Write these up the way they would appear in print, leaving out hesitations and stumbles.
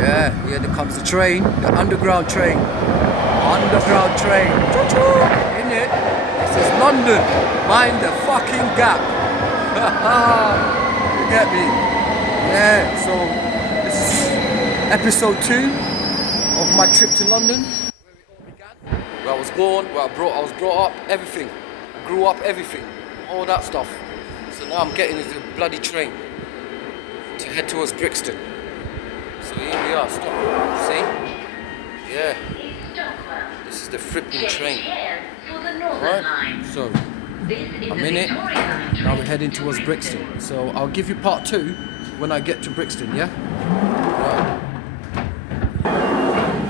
Yeah, here comes the train, the underground train. Underground train. Choo-choo! In it. This is London. Mind the fucking gap. You get me? Yeah, so this is episode 2 of my trip to London. Where it all began. Where I was born, where I was brought up, everything. Grew up, everything. All that stuff. So now I'm getting into the bloody train to head towards Brixton. So here we are, stop. See? Yeah. This is the flipping train. Right? So I'm in it. Now we're heading towards Brixton. So I'll give you part 2 when I get to Brixton, yeah?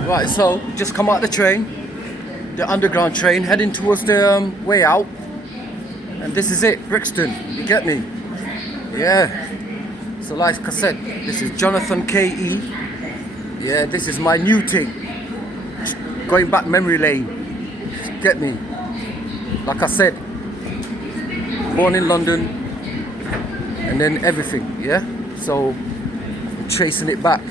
Right, so just come out the train, the underground train, heading towards the way out. And this is it, Brixton. You get me? Yeah. So like I said, this is Jonathan K.E. Yeah, this is my new thing. Going back memory lane. Get me? Like I said, born in London and then everything, yeah? So I'm tracing it back.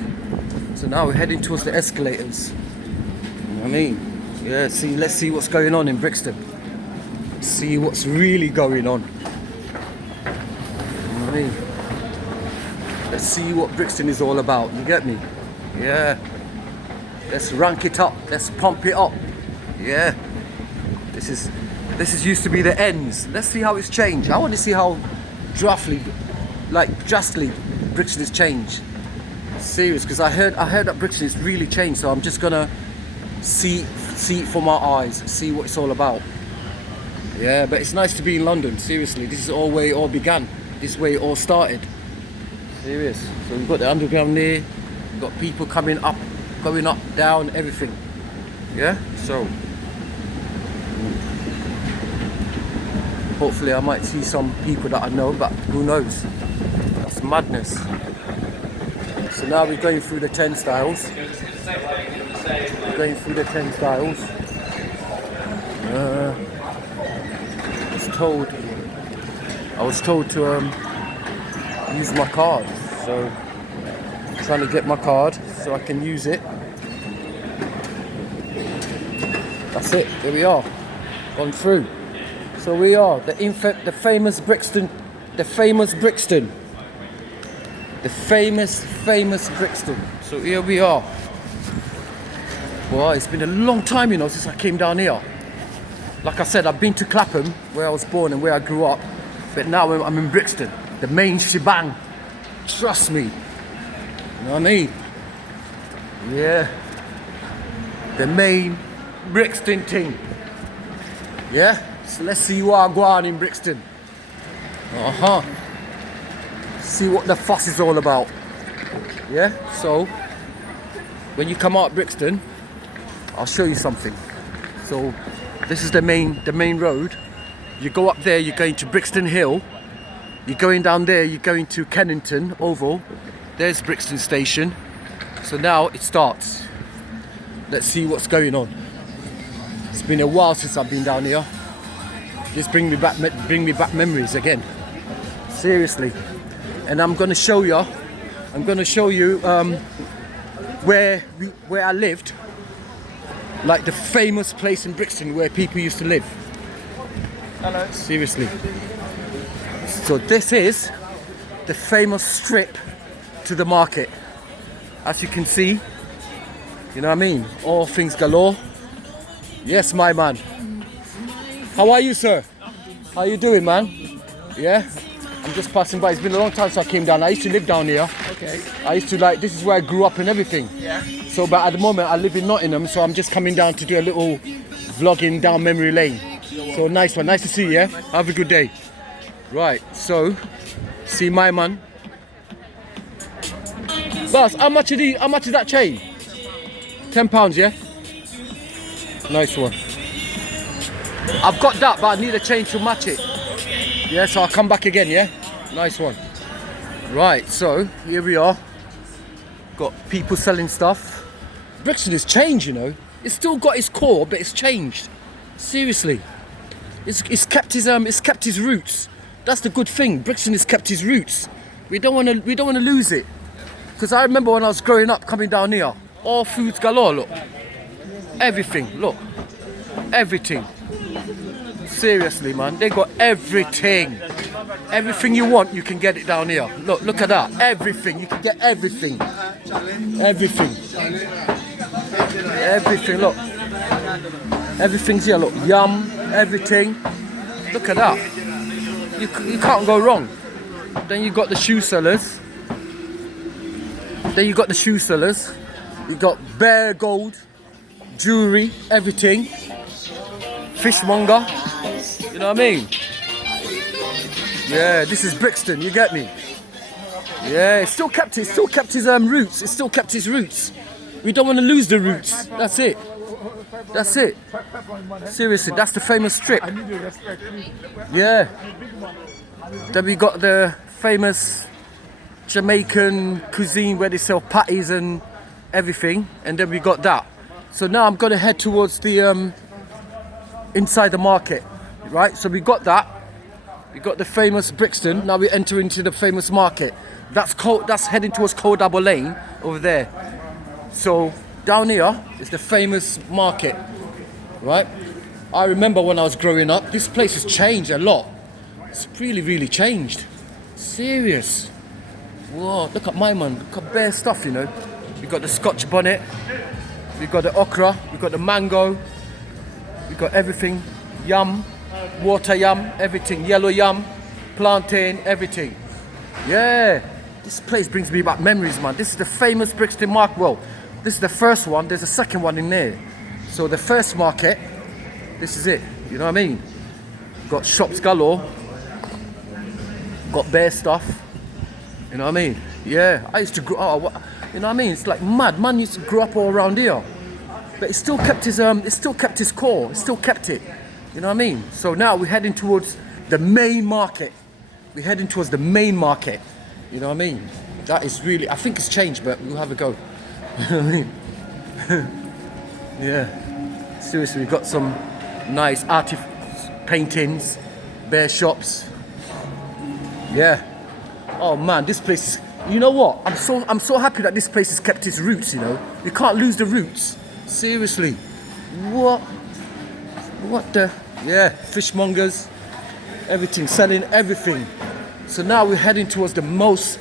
So now we're heading towards the escalators. You know what I mean? Yeah, see, let's see what's going on in Brixton. See what's really going on. You know what I mean? Let's see what Brixton is all about. You get me? Yeah. Let's rank it up. Let's pump it up. Yeah. This is used to be the ends. Let's see how it's changed. I want to see how drastically Brixton has changed. Serious, because I heard that Brixton has really changed. So I'm just gonna see it for my eyes. See what it's all about. Yeah, but it's nice to be in London. Seriously, this is all where it all began. This is where it all started. Serious. So we've got the underground there. We've got people coming up, going up, down, everything. Yeah. So hopefully I might see some people that I know, but who knows? That's madness. So now we're going through the turnstiles. Going through the turnstiles. I was told to use my card, so I'm trying to get my card so I can use it. That's it, there we are, gone through. So we are, the famous Brixton, the famous Brixton. So here we are. Well, it's been a long time, you know, since I came down here. Like I said, I've been to Clapham, where I was born and where I grew up, but now I'm in Brixton, the main shebang. Trust me. You know what I mean? Yeah. The main Brixton thing. Yeah? So let's see what I go on in Brixton. See what the fuss is all about. Yeah? So, when you come out of Brixton, I'll show you something. So, this is the main road. You go up there, you're going to Brixton Hill. You're going down there, you're going to Kennington Oval. There's Brixton Station. So now it starts. Let's see what's going on. It's been a while since I've been down here. Just bring me back memories again. Seriously. And I'm gonna show you where I lived. Like the famous place in Brixton where people used to live. Hello. Seriously. So this is the famous strip to the market. As you can see, you know what I mean? All things galore. Yes, my man. How are you, sir? How you doing, man? Yeah? I'm just passing by. It's been a long time since I came down. I used to live down here. Okay. I used to this is where I grew up and everything. Yeah. So, but at the moment I live in Nottingham, so I'm just coming down to do a little vlogging down memory lane. So nice one. Nice to see you, yeah? Have a good day. Right, so, see my man. Boss, how much is that chain? £10, yeah? Nice one. I've got that, but I need a chain to match it. Yeah, so I'll come back again, yeah? Nice one. Right, so here we are. Got people selling stuff. Brixton has changed, you know. It's still got its core, but it's changed. Seriously. It's kept his roots. That's the good thing. Brixton has kept his roots. We don't want to lose it. Because I remember when I was growing up, coming down here, all foods galore, look. Everything, look. Everything. Seriously, man, they got everything. Everything you want, you can get it down here. Look at that. Everything, you can get everything. Everything. Everything, look. Everything's here, look. Yum, everything. Look at that. You can't go wrong. Then you got the shoe sellers. You got bare gold, jewelry, everything. Fishmonger. You know what I mean? Yeah, this is Brixton, you get me? Yeah, it still kept his roots. It still kept his roots. We don't want to lose the roots. That's it. That's it. Seriously, that's the famous strip. Yeah. Then we got the famous Jamaican cuisine where they sell patties and everything. And then we got that. So now I'm going to head towards the inside the market. Right? So we got that. We got the famous Brixton. Now we enter into the famous market. That's heading towards Double Lane over there. So down here is the famous market, right? I remember when I was growing up, this place has changed a lot. It's really, really changed. Serious. Whoa, look at my man. Look at bare stuff, you know. We got the Scotch bonnet. We got the okra. We got the mango. We got everything. Yum, water yum, everything. Yellow yum, plantain, everything. Yeah. This place brings me back memories, man. This is the famous Brixton market. Well, this is the first one. There's a second one in there. So the first market, this is it. You know what I mean? Got shops galore. Got bare stuff. You know what I mean? Yeah. I used to grow up. You know what I mean? It's like mad. Man used to grow up all around here. But it still kept his core. It still kept it. You know what I mean? So now we're heading towards the main market. We're heading towards the main market. You know what I mean? That is really, I think it's changed, but we'll have a go. You know what I mean? Yeah. Seriously, we've got some nice paintings, bare shops. Yeah. Oh man, this place is, you know what? I'm so happy that this place has kept its roots, you know? You can't lose the roots. Seriously. What the? Yeah, fishmongers, everything, selling everything. So now we're heading towards the most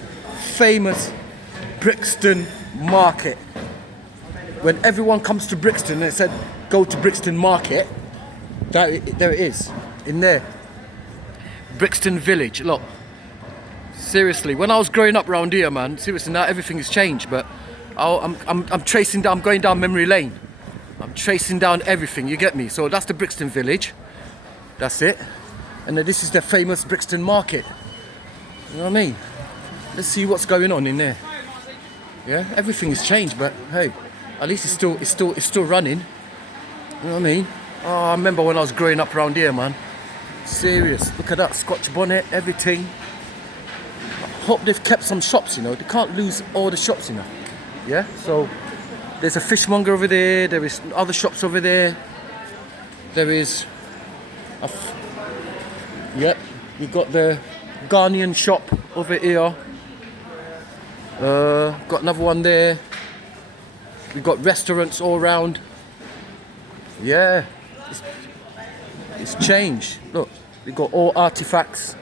famous Brixton market. When everyone comes to Brixton and it said, go to Brixton market, there it is, in there. Brixton village, look. Seriously, when I was growing up around here, man, seriously, now everything has changed, but I'm going down memory lane. I'm tracing down everything, you get me? So that's the Brixton village. That's it. And then this is the famous Brixton market. You know what I mean? Let's see what's going on in there. Yeah, everything has changed, but hey, at least it's still running. You know what I mean? Oh, I remember when I was growing up around here, man. Serious. Look at that Scotch bonnet, everything. I hope they've kept some shops, you know. They can't lose all the shops, you know. Yeah. So there's a fishmonger over there. There is other shops over there. There is. Yep. You got the Ghanaian shop over here. Got another one there. We've got restaurants all around. Yeah, it's changed. Look, we've got all artifacts,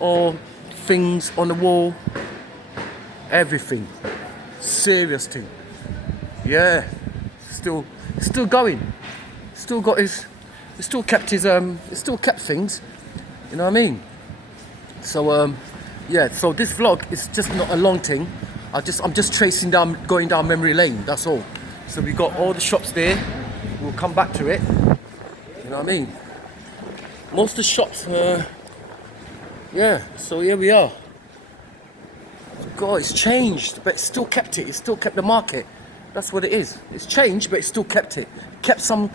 all things on the wall, everything. Serious thing. Yeah, still going. Still kept things. You know what I mean? So yeah. So this vlog is just not a long thing. I'm just going down memory lane. That's all. So we got all the shops there. We'll come back to it. You know what I mean? Most of the shops. Yeah. So here we are. God, it's changed, but it still kept it. It still kept the market. That's what it is. It's changed, but it still kept it. Kept some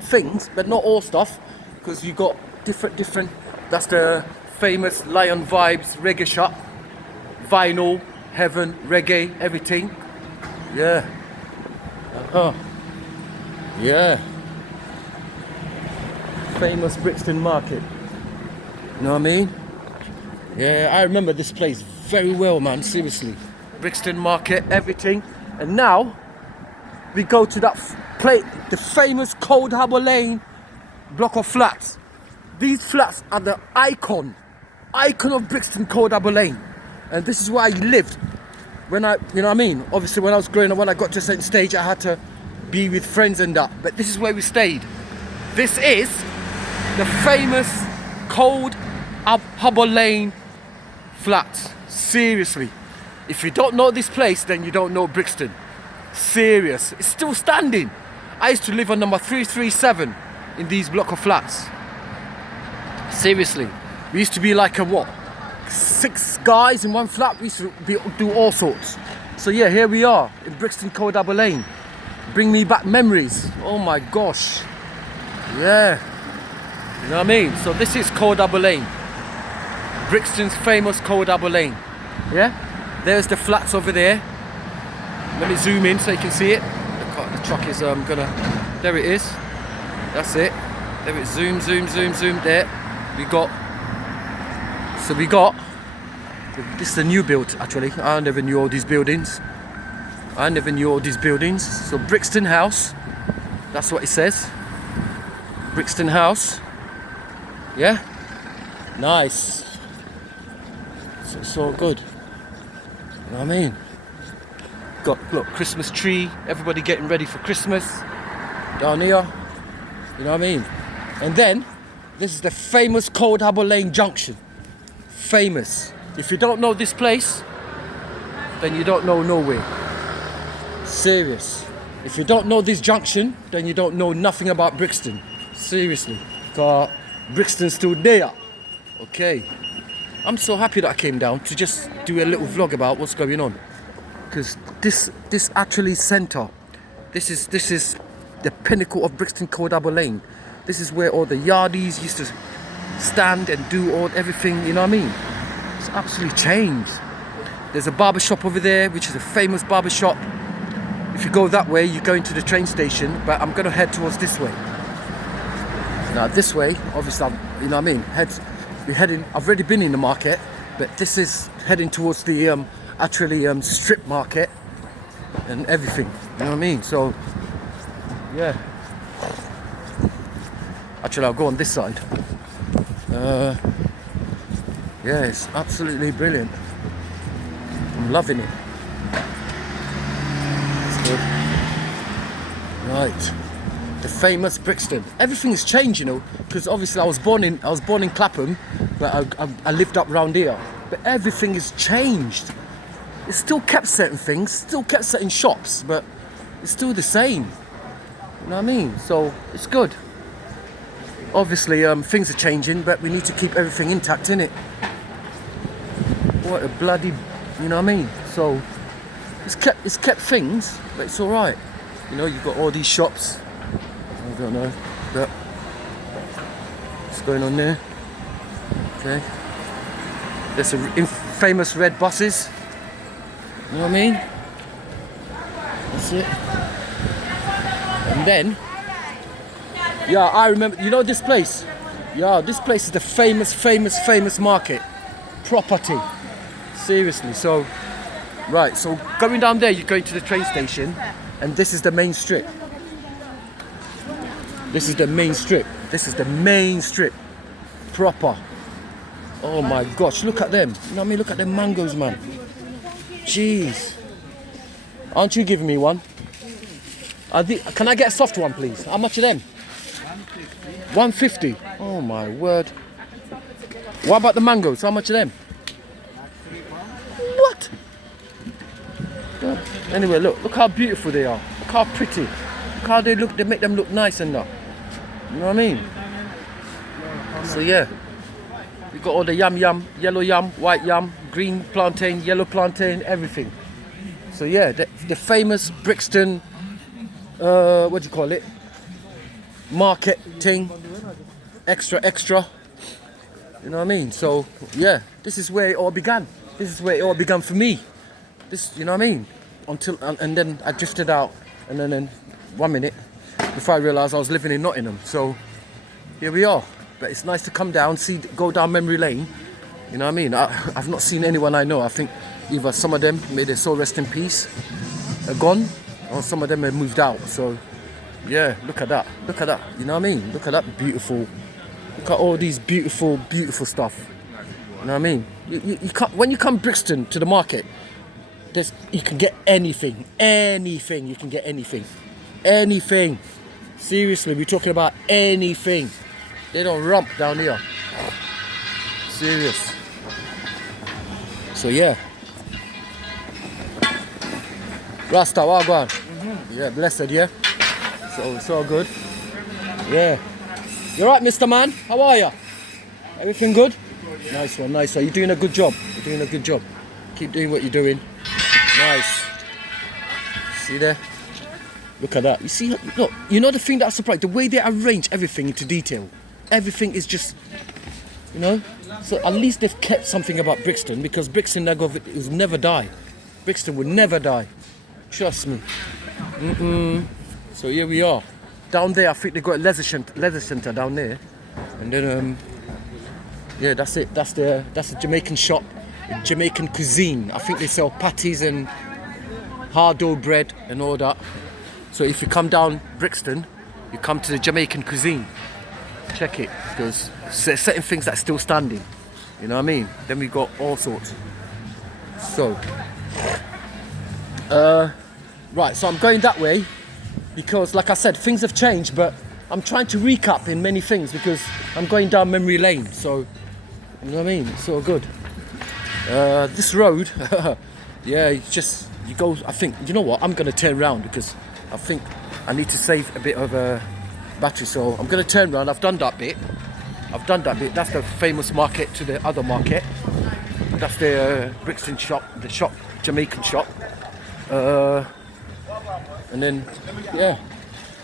things, but not all stuff, because you got different. That's the famous Lion Vibes reggae shop. Vinyl, heaven, reggae, everything. Yeah. Yeah. Famous Brixton market. You know what I mean? Yeah, I remember this place very well, man. Seriously. Brixton Market, everything. And now we go to that place, the famous Cold Harbour Lane block of flats. These flats are the icon of Brixton Cold Harbour Lane. And this is where I lived when you know what I mean? Obviously when I was growing up, when I got to a certain stage, I had to be with friends and that. But this is where we stayed. This is the famous Cold Harbour Lane flats. Seriously. If you don't know this place, then you don't know Brixton. Serious. It's still standing. I used to live on number 337 in these block of flats. Seriously. We used to be like a what? 6 guys in one flat. We used to do all sorts. So yeah, here we are in Brixton Cold Harbour Lane. Bring me back memories. Oh my gosh. Yeah. You know what I mean? So this is Cold Harbour Lane. Brixton's famous Cold Harbour Lane. Yeah? There's the flats over there. Let me zoom in so you can see it. The truck is gonna... There it is. That's it. There it zoom, zoom, zoom, zoom. There. We got... This is the new build actually. I never knew all these buildings. So Brixton House. That's what it says. Brixton House. Yeah? Nice. So good. You know what I mean? Got, look, Christmas tree. Everybody getting ready for Christmas. Down here. You know what I mean? And then, this is the famous Cold Harbour Lane Junction. Famous. If you don't know this place, then you don't know nowhere. Serious. If you don't know this junction, then you don't know nothing about Brixton. Seriously. Because Brixton's still there. Okay. I'm so happy that I came down to just do a little vlog about what's going on. Because this actually centre. This is the pinnacle of Brixton Cold Harbour Lane. This is where all the yardies used to stand and do everything, you know what I mean? It's absolutely changed. There's a barber shop over there, which is a famous barber shop. If you go that way, you're going to the train station, but I'm gonna head towards this way. Now this way, obviously, you know what I mean? We're heading, I've already been in the market, but this is heading towards the strip market and everything, you know what I mean? So, yeah. Actually, I'll go on this side. Yeah, it's absolutely brilliant. I'm loving it. It's good. Right. The famous Brixton. Everything has changed, you know, because obviously I was born in Clapham, but I lived up round here. But everything has changed. It's still kept certain things, still kept certain shops, but it's still the same. You know what I mean? So it's good. Obviously, things are changing, but we need to keep everything intact, innit? What a bloody, you know what I mean? So it's kept things, but it's all right. You know, you've got all these shops. I don't know, but what's going on there? Okay. There's some famous red buses. You know what I mean? That's it. And then, yeah, I remember, you know this place? Yeah, this place is the famous market. Property. Seriously, so, right, so going down there, you're going to the train station, and this is the main strip. This is the main strip. Proper. Oh my gosh, look at them. You know what I mean? Look at them mangoes, man. Jeez. Aren't you giving me one? Can I get a soft one, please? How much are them? 150. Oh my word. What about the mangoes? How much are them? What? Anyway, look how beautiful they are. Look how pretty. Look how they make them look nice and that. You know what I mean? So yeah. We got all the yum, yellow yum, white yum, green plantain, yellow plantain, everything. So yeah, the famous Brixton, what do you call it? Market thing, extra. You know what I mean? So yeah, this is where it all began. This is where it all began for me. This, you know what I mean? And then I drifted out, and then 1 minute before I realised I was living in Nottingham. So here we are. But it's nice to come down, go down memory lane. You know what I mean? I've not seen anyone I know. I think either some of them, may their soul rest in peace, are gone, or some of them have moved out. So yeah, look at that. Look at that. You know what I mean? Look at that beautiful. Look at all these beautiful, beautiful stuff. You know what I mean? You can't, when you come Brixton to the market, you can get anything. Anything. You can get anything. Anything. Seriously, we're talking about anything. They don't rump down here. Serious. So yeah. Rasta, wagwan. Yeah, blessed, yeah. So it's all good. Yeah. You're right, Mr. Man. How are you? Everything good? Nice one, nice one. You're doing a good job. You're doing a good job. Keep doing what you're doing. Nice. See there? Look at that. You see, look, you know the thing that I surprised? The way they arrange everything into detail. Everything is just, you know? So at least they've kept something about Brixton, because Brixton will never die. Brixton will never die. Trust me. So here we are. Down there, I think they've got a leisure centre down there. And then, yeah, that's it. That's the Jamaican shop. Jamaican cuisine. I think they sell patties and hard dough bread and all that. So if you come down Brixton, you come to the Jamaican cuisine. Check it, because there's certain things that are still standing. You know what I mean? Then we got all sorts. So, right, so I'm going that way because, like I said, things have changed, but I'm trying to recap in many things because I'm going down memory lane. So, you know what I mean? It's all good. This road, yeah, you go, I think, you know what? I'm going to turn around because I think I need to save a bit of battery. So I'm going to turn around. I've done that bit. That's the famous market to the other market. That's the Brixton shop, the shop, Jamaican shop. And then, yeah.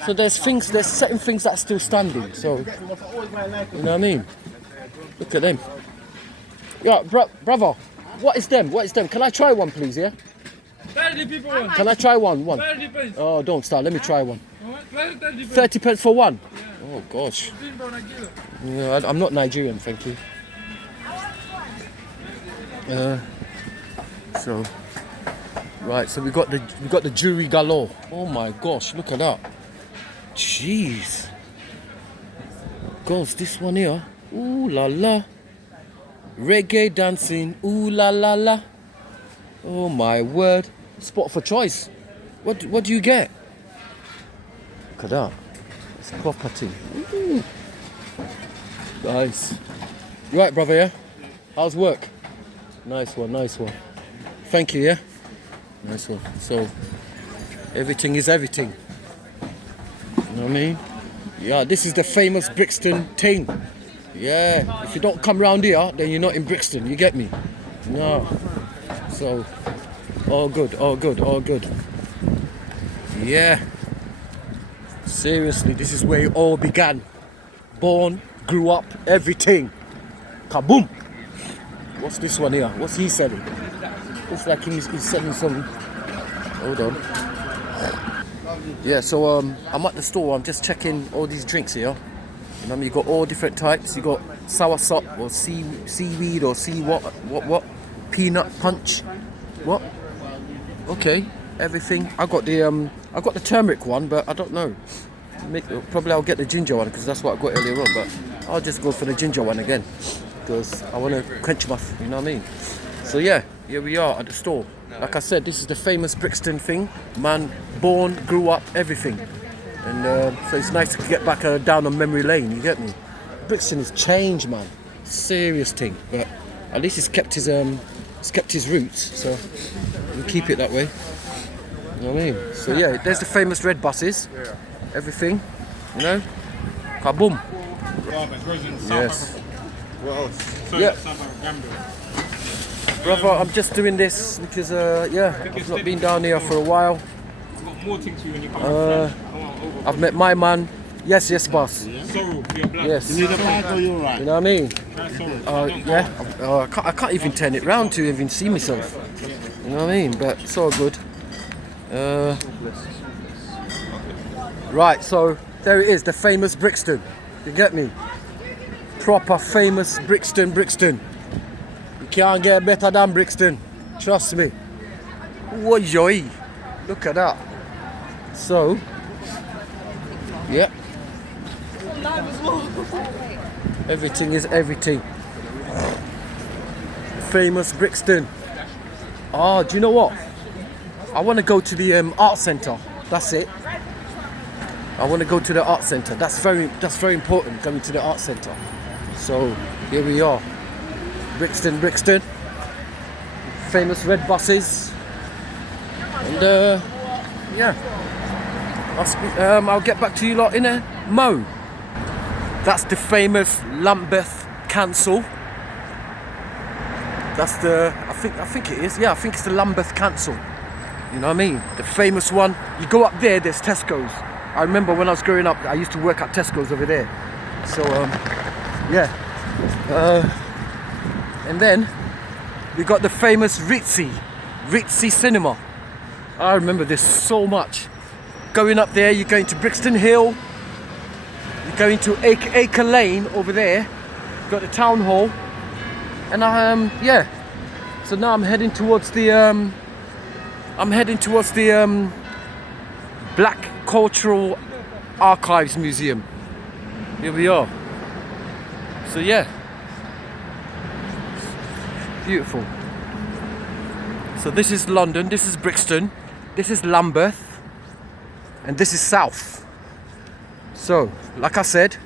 So there's certain things that are still standing. So, you know what I mean? Look at them. Yeah, brother, what is them? Can I try one, please, yeah? 30 people want. Can I try one? 30 pence. Oh, don't start. Let me try one. 30 pence. 30 pence for one? Yeah. Oh, gosh. 15 pound a kilo. Yeah, I'm not Nigerian, thank you. So, right, so we got the jewelry galore. Oh my gosh, look at that. Jeez. Gosh, this one here. Ooh la la. Reggae dancing. Ooh la la la. Oh my word. Spot for choice. What do you get? Look at that. It's property. Ooh. Nice. You right, brother, yeah? How's work? Nice one. Thank you, yeah? Nice one. So, everything is everything. You know what I mean? Yeah, this is the famous Brixton thing. Yeah, if you don't come round here, then you're not in Brixton, you get me? No. So, all good. Yeah. Seriously, this is where it all began. Born, grew up, everything. Kaboom! What's this one here? What's he selling? Looks like he's selling some... Hold on. Yeah, so I'm at the store. I'm just checking all these drinks here. You know, you got all different types. You got sour sop or seaweed or what? Peanut punch. What? Okay, everything. I got the turmeric one, but I don't know. Probably I'll get the ginger one because that's what I got earlier on. But I'll just go for the ginger one again because I want to quench my, you know what I mean? So yeah, here we are at the store. Like I said, this is the famous Brixton thing. Man, born, grew up, everything. And so it's nice to get back down on memory lane, you get me? Brixton has changed, man. Serious thing. But at least it's kept his roots, so we'll keep it that way. You know what I mean? So yeah, there's the famous red buses. Everything, you know? Kaboom. Yes. What else? Yeah. Brother, I'm just doing this because, yeah, I've not been down here for a while. I've got more things to you when you come. I've met my man. Yes, boss. Sorrow for your blood. Yes. You need a bag or you're right? You know what I mean? Sorrow. Yeah. I can't even turn it round to even see myself. You know what I mean? But it's all good. Right, so there it is, the famous Brixton. You get me? Proper famous Brixton. You can't get better than Brixton. Trust me. Woi, look at that. So, yeah. Everything is everything. Famous Brixton. Oh, do you know what? I want to go to the art centre. That's it. I want to go to the art centre. That's very important. Going to the art centre. So here we are. Brixton. Famous red buses. And yeah. I'll get back to you lot in a mo. That's the famous Lambeth Council. That's the, I think it is. Yeah, I think it's the Lambeth Council. You know what I mean? The famous one. You go up there, there's Tesco's. I remember when I was growing up, I used to work at Tesco's over there. So, yeah. And then we got the famous Ritzy Cinema. I remember this so much. Going up there, you're going to Brixton Hill. You're going to Acre Lane over there. Got the town hall. And yeah. So now I'm heading towards the Black Cultural Archives Museum. Here we are. So yeah. Beautiful. So this is London, this is Brixton, this is Lambeth, and this is South. So, like I said,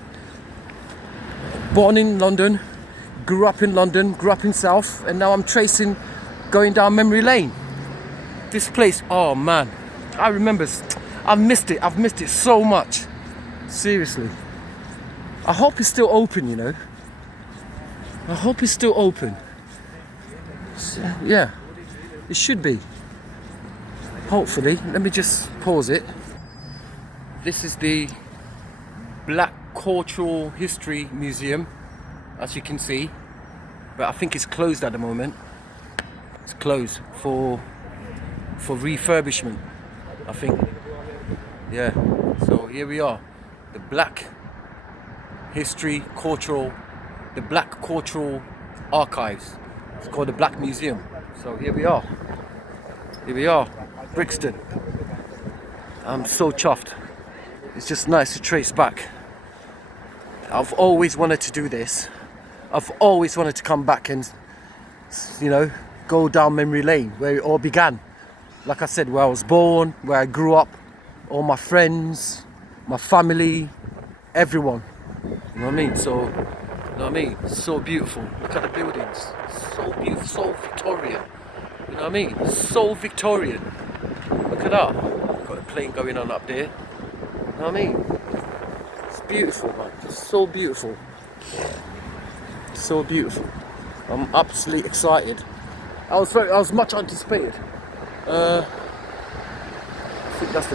born in London, grew up in London, grew up in South, and now I'm going down memory lane. This place, oh man, I remember, I've missed it so much. Seriously. I hope it's still open, you know. I hope it's still open. Yeah, it should be. Hopefully. Let me just pause it. This is the Black Cultural History Museum, as you can see, but I think it's closed at the moment. It's closed for refurbishment, I think. Yeah. So here we are, the Black Cultural Archives. It's called the Black Museum. So here we are. Brixton. I'm so chuffed. It's just nice to trace back. I've always wanted to do this. I've always wanted to come back and, you know, go down memory lane where it all began. Like I said, where I was born, where I grew up, all my friends, my family, everyone. You know what I mean? So, you know what I mean? So beautiful. Look at the buildings. So beautiful, so Victorian. You know what I mean? So Victorian. Look at that. Got a plane going on up there. You know what I mean? It's beautiful, man. It's so beautiful. So beautiful. I'm absolutely excited. I was much anticipated. I think that's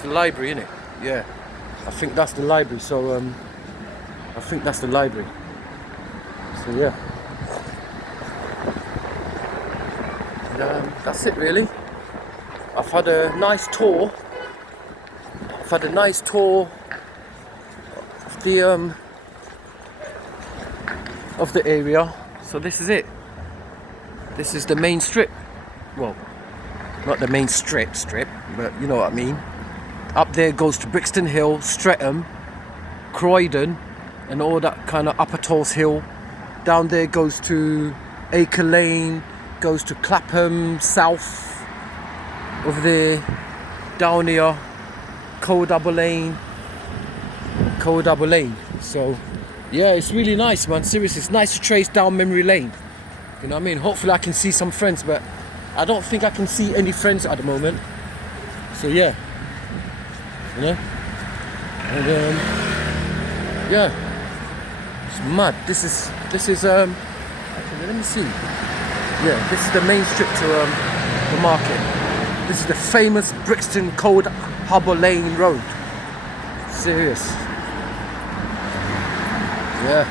the library, isn't it? Yeah. I think that's the library. So I think that's the library. So yeah. And, that's it really. I've had a nice tour. Of the area. So this is it. This is the main strip. Well, not the main strip, but you know what I mean. Up there goes to Brixton Hill, Streatham, Croydon, and all that kind of Upper Tulse Hill. Down there goes to Acre Lane, goes to Clapham South. Over there, down here, Coal Double Lane. So yeah, it's really nice, man. Seriously, it's nice to trace down memory lane. You know what I mean? Hopefully I can see some friends, but I don't think I can see any friends at the moment. So yeah, you know, and yeah, it's mad. This is actually, let me see. Yeah, this is the main strip to the market. This is the famous Brixton Cold Harbour Lane Road. Serious. Yeah.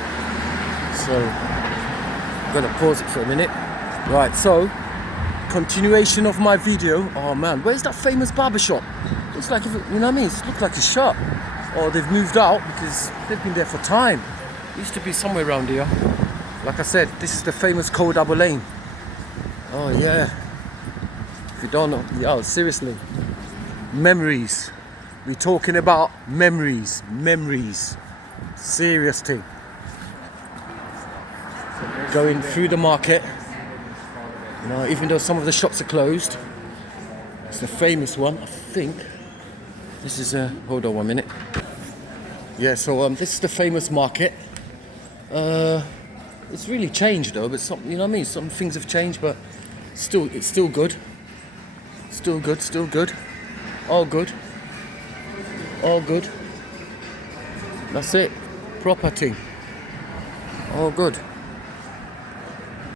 So I'm gonna pause it for a minute. Right, so continuation of my video. Oh man, where's that famous barbershop? Looks like, you know what I mean? It looks like a shop. Or they've moved out because they've been there for time. It used to be somewhere around here. Like I said, this is the famous Cold Harbour Lane. Oh yeah. If you don't know, yo, seriously. Memories. We're talking about memories. Memories. Serious thing. Going through the market. You know, even though some of the shops are closed. It's the famous one, I think. This is hold on 1 minute. Yeah, so this is the famous market. It's really changed though, but some, you know what I mean? Some things have changed, but still, it's still good. Still good, still good. All good. All good. That's it. Proper thing. All good.